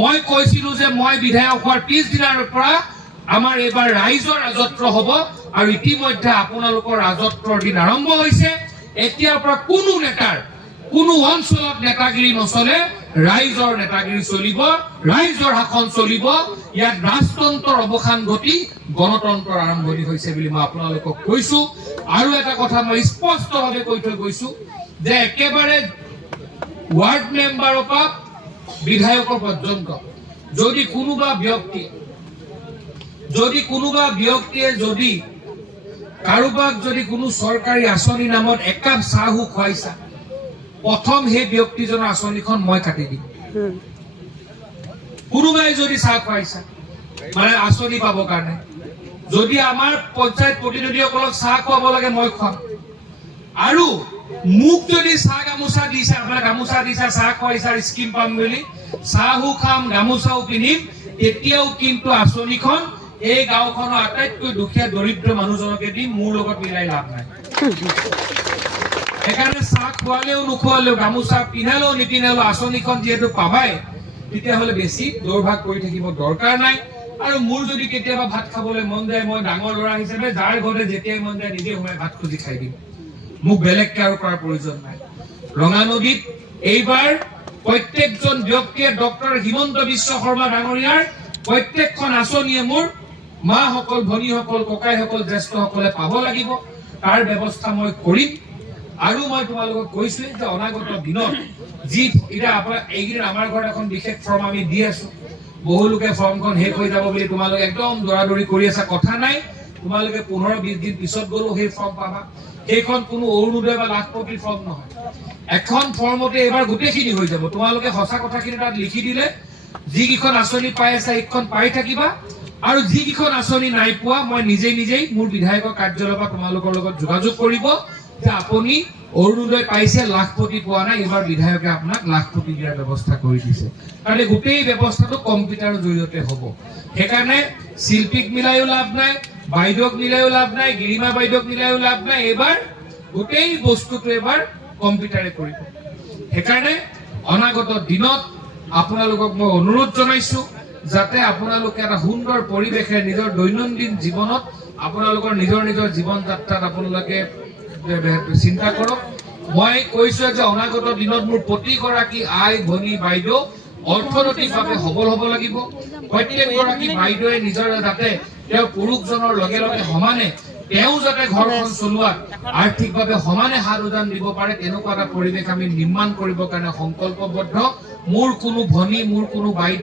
মই কৈছিলো যে মই বিধায়ক হোৱাৰ পিছদিনাৰ পৰা আমাৰ এবাৰ ৰাইজৰ ৰাজত্ব হ'ব আৰু ইতিমধ্যে আপোনালোকৰ ৰাজত্বৰ দিন আৰম্ভ হৈছে। এতিয়াৰ পৰা কোনো নেতাৰ কোনো অঞ্চলত নেতাগিৰি নচলে, ৰাইজৰ নেতাগিৰি চলিব, ৰাইজৰ শাসন চলিব। ইয়াত ৰাজতন্ত্ৰৰ অৱসান ঘটি গণতন্ত্ৰৰ আৰম্ভণি হৈছে বুলি মই আপোনালোকক কৈছো। আৰু এটা কথা মই স্পষ্টভাৱে কৈ থৈ গৈছো যে একেবাৰে ৱাৰ্ড মেম্বাৰৰ পৰা বিধায়কৰ পৰ্যন্ত যদি কোনোবা ব্যক্তিয়ে যদি কাৰোবাক যদি কোনো চৰকাৰী আঁচনি নামত একাপ চাহো খুৱাইছা, প্ৰথম সেই ব্যক্তিজনৰ আঁচনিখন মই কাটি দিম। কোনোবাই যদি চাহ খুৱাইছা মানে আঁচনি পাবৰ কাৰণে, যদি আমাৰ পঞ্চায়ত প্ৰতিনিধিসকলক চাহ খুৱাব লাগে মই খুৱাম। আৰু মোক যদি চাহ গামোচা দিছে, আপোনাৰ গামোচা দিছা, চাহ খুৱাইছা, স্কিম পাম বুলি, চাহো খাম, গামোচাও পিন্ধিম, তেতিয়াও কিন্তু আঁচনিখন এই গাঁওখনৰ আটাইতকৈ দুখীয়া দৰিদ্ৰ মানুহজনকে দিম, মোৰ লগত মিলাই লাভ নাই। সেইকাৰণে চাহ খোৱালেও নোখোৱালেও, গামোচা পিন্ধালেও নিপিন্ধালেও আঁচনিখন যিহেতু পাবাই, তেতিয়াহ'লে বেছি দৌৰভাগ কৰি থাকিব দৰকাৰ নাই। আৰু মোৰ যদি কেতিয়াবা ভাত খাবলৈ মন যায়, মই ডাঙৰ ল'ৰা হিচাপে যাৰ ঘৰতে যেতিয়াই মন যায় নিজে সোমাই ভাত খুজি খাই দিম। মোক বেলেগকে আৰু কৰাৰ প্ৰয়োজন নাই। ৰঙানদীত এইবাৰ প্ৰত্যেকজন ব্যক্তিয়ে ডক্টৰ হিমন্ত বিশ্ব শৰ্মা ডাঙৰীয়াৰ প্ৰত্যেকখন আঁচনিয়ে মোৰ মাসকল, ভনীসকল, ককাইসকল, জ্যেষ্ঠসকলে পাব লাগিব। তাৰ ব্যৱস্থা মই কৰিম। আৰু মই তোমালোকক কৈছো যে অনাগত দিনত যি এতিয়া এইকেইদিন আমাৰ ঘৰত এখন বিশেষ ফৰ্ম আমি দি আছো, বহুলোকে ফৰ্মখন শেষ হৈ যাব বুলি তোমালোকে একদম দৌৰাদৌৰি কৰি আছা, কথা নাই। তোমালোকে 15-20 দিন পিছত গ'লেও সেই ফৰ্ম পাবা। সেইখন কোনো অৰুণোদয় বা লাখপতিৰ ফৰ্ম নহয়। এখন ফৰ্মতে এইবাৰ গোটেইখিনি হৈ যাব। তোমালোকে সঁচা কথাখিনি তাত লিখি দিলে যিকেইখন আঁচনি পাই আছা সেইখন পাই থাকিবা। আৰু যিকেইখন আঁচনি নাই পোৱা, মই নিজেই মোৰ বিধায়কৰ কাৰ্যালয়ৰ পৰা তোমালোকৰ লগত যোগাযোগ কৰিব যে আপুনি অৰুণোদয় পাইছে, লাখপতি পোৱা নাই, এইবাৰ বিধায়কে আপোনাক লাখপতি দিয়াৰ ব্যৱস্থা কৰি দিছে। কাৰণ এই গোটেই ব্যৱস্থাটো কম্পিউটাৰৰ জৰিয়তে হ'ব। সেইকাৰণে শিল্পীক মিলাইও লাভ নাই, বাইদেউক মিলাইও লাভ নাই, গিৰিমা বাইদেউক মিলাইও লাভ নাই। এইবাৰ গোটেই বস্তুটো এবাৰ কম্পিউটাৰে কৰিব। সেইকাৰণে অনাগত দিনত আপোনালোকক মই অনুৰোধ জনাইছো যাতে আপোনালোকে এটা সুন্দৰ পৰিৱেশে নিজৰ দৈনন্দিন জীৱনত আপোনালোকৰ নিজৰ জীৱন যাত্ৰাত আপোনালোকে চিন্তা কৰক। মই কৈছো যে অনাগত দিনত মোৰ প্ৰতিগৰাকী আই, ভনী, বাইদেউ অৰ্থনৈতিকভাৱে সবল হ'ব লাগিব। প্ৰত্যেকগৰাকী বাইদেৱে নিজৰ যাতে তেওঁৰ পুৰুষজনৰ লগে লগে সমানে তেওঁ যাতে ঘৰখন চলোৱাত আৰ্থিকভাৱে সমানে হাত উজান দিব পাৰে, তেনেকুৱা এটা পৰিৱেশ আমি নিৰ্মাণ কৰিবৰ কাৰণে সংকল্পবদ্ধ। মোৰ কোনো ভনী, মোৰ কোনো বাইদেউ